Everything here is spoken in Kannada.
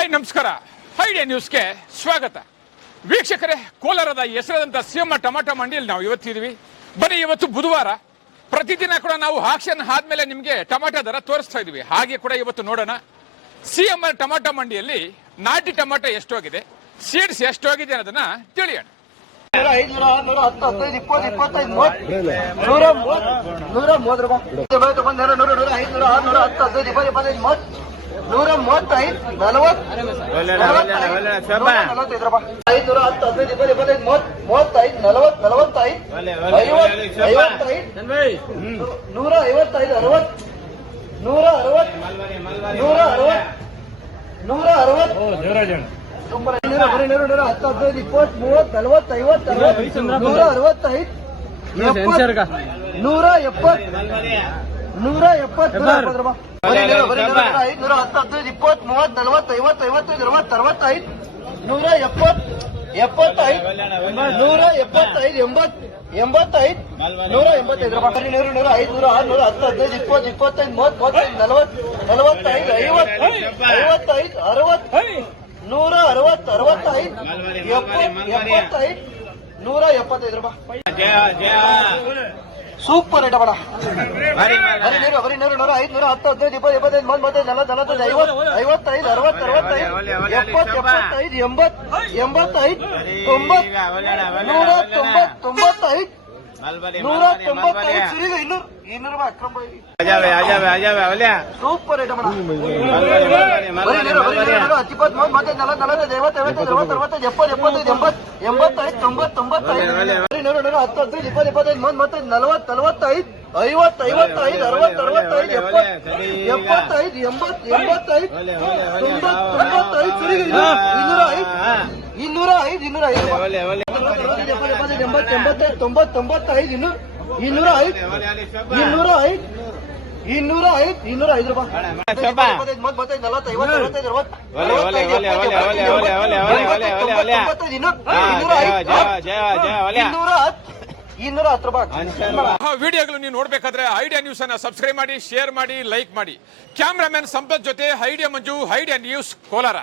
ಹಾಯ್ ನಮಸ್ಕಾರ. ಐಡಿಯಾ ನ್ಯೂಸ್ಗೆ ಸ್ವಾಗತ. ವೀಕ್ಷಕರೇ, ಕೋಲಾರದ ಹೆಸರಾದಂಥ ಸಿಎಂ ಟೊಮಾಟೊ ಮಂಡಿಯಲ್ಲಿ ನಾವು ಇವತ್ತಿದ್ದೀವಿ. ಬನ್ನಿ, ಇವತ್ತು ಬುಧವಾರ. ಪ್ರತಿದಿನ ಕೂಡ ನಾವು ಆಕ್ಷನ್ ಆದ್ಮೇಲೆ ನಿಮಗೆ ಟೊಮಾಟೊ ದರ ತೋರಿಸ್ತಾ ಇದೀವಿ. ಹಾಗೆ ಕೂಡ ಇವತ್ತು ನೋಡೋಣ ಸಿಎಂ ಟೊಮಾಟೊ ಮಂಡಿಯಲ್ಲಿ ನಾಟಿ ಟೊಮಾಟೊ ಎಷ್ಟೋಗಿದೆ, ಸೀಡ್ಸ್ ಎಷ್ಟೋಗಿದೆ ಅನ್ನೋದನ್ನ ತಿಳಿಯೋಣ. 175 ರೂಪಾಯಿ. ಸೂಪರ್ ರೇಟ್ ಬಡ. 510 25 25 40 45 50 55 60 70 85 195 ಸೂಪರ್ ರೇಟ್ ಬಡ. 210 ರೂಪಾಯಿ. ವಿಡಿಯೋಗಳು ನೀವು ನೋಡ್ಬೇಕಾದ್ರೆ ಐಡಿಯಾ ನ್ಯೂಸ್ ಅನ್ನ ಸಬ್ಸ್ಕ್ರೈಬ್ ಮಾಡಿ, ಶೇರ್ ಮಾಡಿ, ಲೈಕ್ ಮಾಡಿ. ಕ್ಯಾಮ್ರಾಮನ್ ಸಂಪತ್ ಜೊತೆ ಐಡಿಯಾ ಮಂಜು, ಐಡಿಯಾ ನ್ಯೂಸ್ ಕೋಲಾರ.